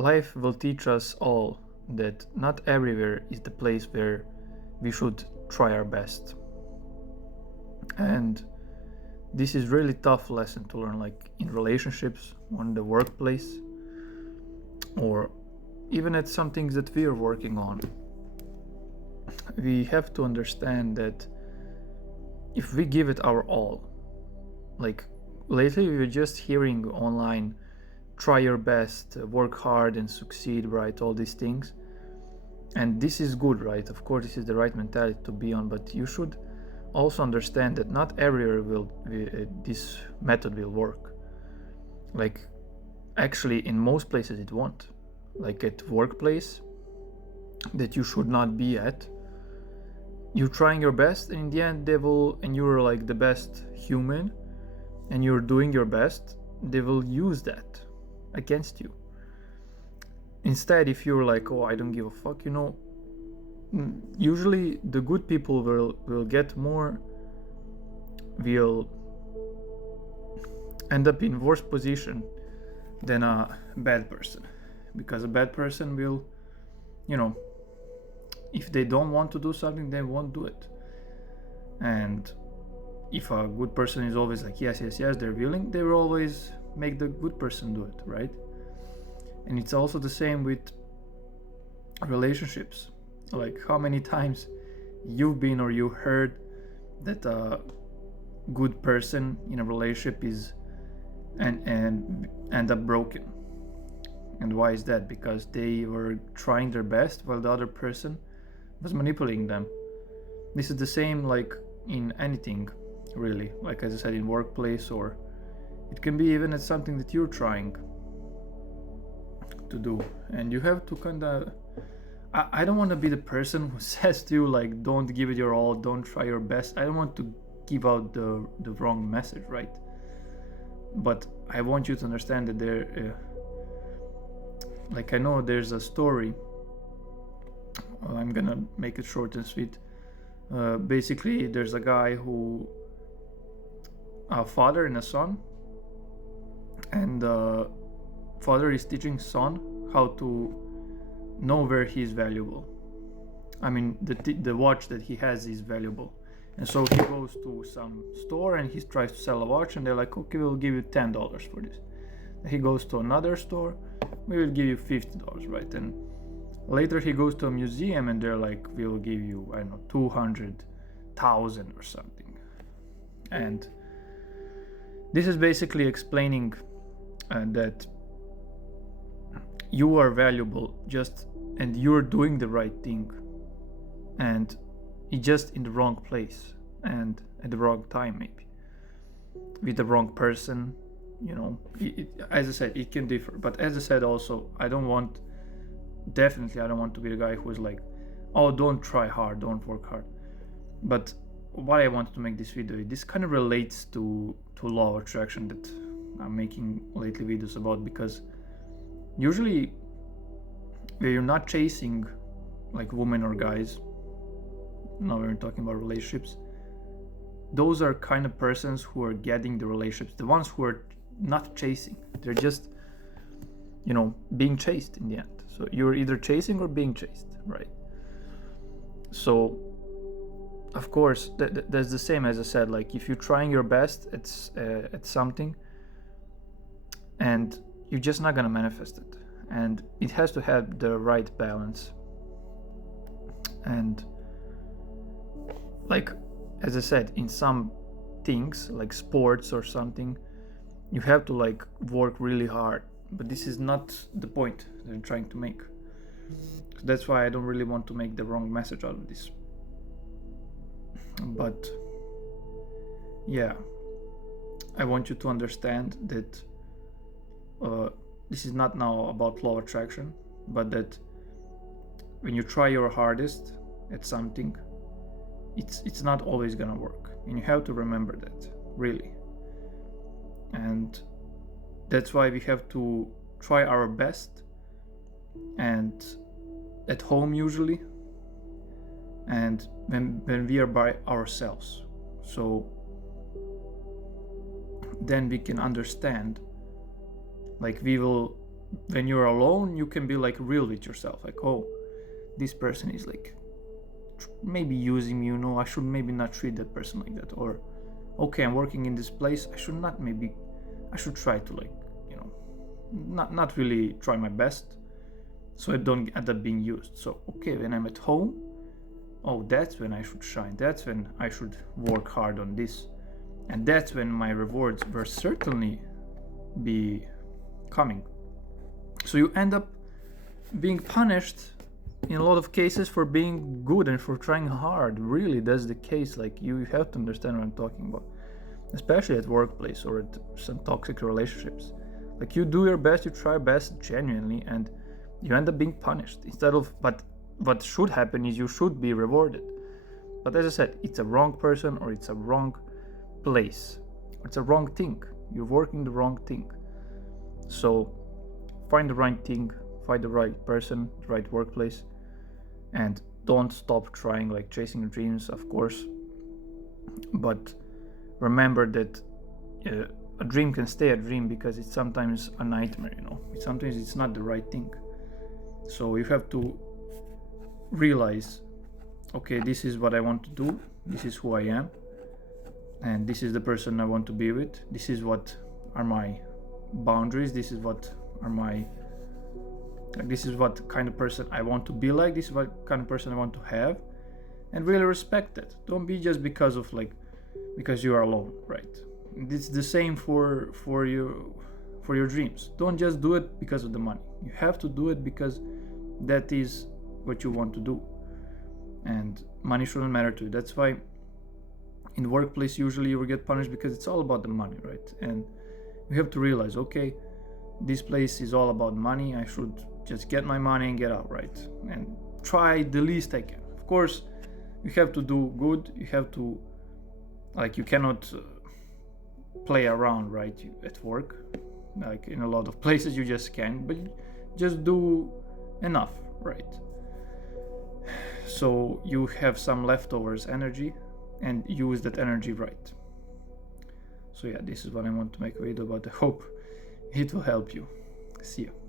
life will teach us all that not everywhere is the place where we should try our best. And this is really tough lesson to learn, like in relationships, on the workplace, or even at some things that we are working on. We have to understand that if we give it our all, like lately we were just hearing online, try your best, work hard and succeed, right? All these things. And this is good, right? Of course, this is the right mentality to be on, but you should also understand that not everywhere will this method will work. Like, actually, in most places it won't. Like at workplace that you should not be at, you're trying your best, and in the end, and you're like the best human, and you're doing your best, they will use that against you. Instead, if you're like, oh, I don't give a fuck, usually the good people will get more, will end up in worse position than a bad person, because a bad person will, if they don't want to do something, they won't do it. And if a good person is always like yes, they're willing, they will always make the good person do it, right? And it's also the same with relationships. Like, how many times you've been or you heard that a good person in a relationship is and end up broken? And why is that? Because they were trying their best while the other person was manipulating them. This is the same like in anything, really. Like as I said, in workplace, or it can be even at something that you're trying to do. And you have to kind of, I don't want to be the person who says to you like, don't give it your all, don't try your best. I don't want to give out the wrong message, right? But I want you to understand that there, like I know there's a story, I'm gonna make it short and sweet. Basically, there's a guy who, a father and a son, and father is teaching son how to know where he's valuable. I mean, the watch that he has is valuable, and so he goes to some store and he tries to sell a watch, and they're like, okay, we'll give you $10 for this. He goes to another store, we will give you $50, right? And later he goes to a museum and they're like, we'll give you, I don't know, 200,000 or something. And this is basically explaining that you are valuable and you're doing the right thing, and it's just in the wrong place and at the wrong time, maybe with the wrong person. As I said, it can differ, but as I said also, I don't want to be the guy who's like, oh, don't try hard, don't work hard. But what I wanted to make this video, this kind of relates to law of attraction that I'm making lately videos about, because usually when you're not chasing like women or guys, now we're talking about relationships, those are kind of persons who are getting the relationships. The ones who are not chasing, they're just being chased in the end. So you're either chasing or being chased, right? So of course that's the same as I said. Like, if you're trying your best at something and you're just not gonna manifest it, and it has to have the right balance. And like as I said, in some things like sports or something, you have to like work really hard, but this is not the point that I'm trying to make. So that's why I don't really want to make the wrong message out of this. But yeah, I want you to understand that this is not now about law of attraction, but that when you try your hardest at something, it's not always gonna work, and you have to remember that, really. And that's why we have to try our best, and at home usually, and when we are by ourselves. So then we can understand, like, we will when you're alone, you can be like real with yourself, like, oh, this person is like maybe using me, you know, I should maybe not treat that person like that. Or okay, I'm working in this place, I should try to, like, you know, not really try my best so I don't end up being used. So okay, when I'm at home, oh, that's when I should shine, that's when I should work hard on this, and that's when my rewards will certainly be coming. So you end up being punished in a lot of cases for being good and for trying hard. Really, that's the case. Like, you have to understand what I'm talking about, especially at workplace or at some toxic relationships. Like, you do your best, you try best genuinely, and you end up being punished instead of, but what should happen is you should be rewarded. But as I said, it's a wrong person, or it's a wrong place, it's a wrong thing. You're working the wrong thing. So find the right thing, find the right person, the right workplace, and don't stop trying, like chasing your dreams, of course. But remember that a dream can stay a dream because it's sometimes a nightmare, you know. Sometimes it's not the right thing. So you have to realize, okay, this is what I want to do, this is who I am, and this is the person I want to be with, this is what are my boundaries, this is what are my, like, this is what kind of person I want to be like, this is what kind of person I want to have, and really respect it. Don't be just because of, like, because you are alone, right? It's the same for your dreams. Don't just do it because of the money. You have to do it because that is what you want to do, and money shouldn't matter to you. That's why in the workplace usually you will get punished, because it's all about the money, right? And you have to realize, okay, this place is all about money, I should just get my money and get out, right? And try the least I can. Of course, you have to do good, you have to, like, you cannot play around, right, at work. Like, in a lot of places you just can't, but just do enough, right? So you have some leftovers energy, and use that energy right. So yeah, this is what I want to make a video about. I hope it will help you. See you.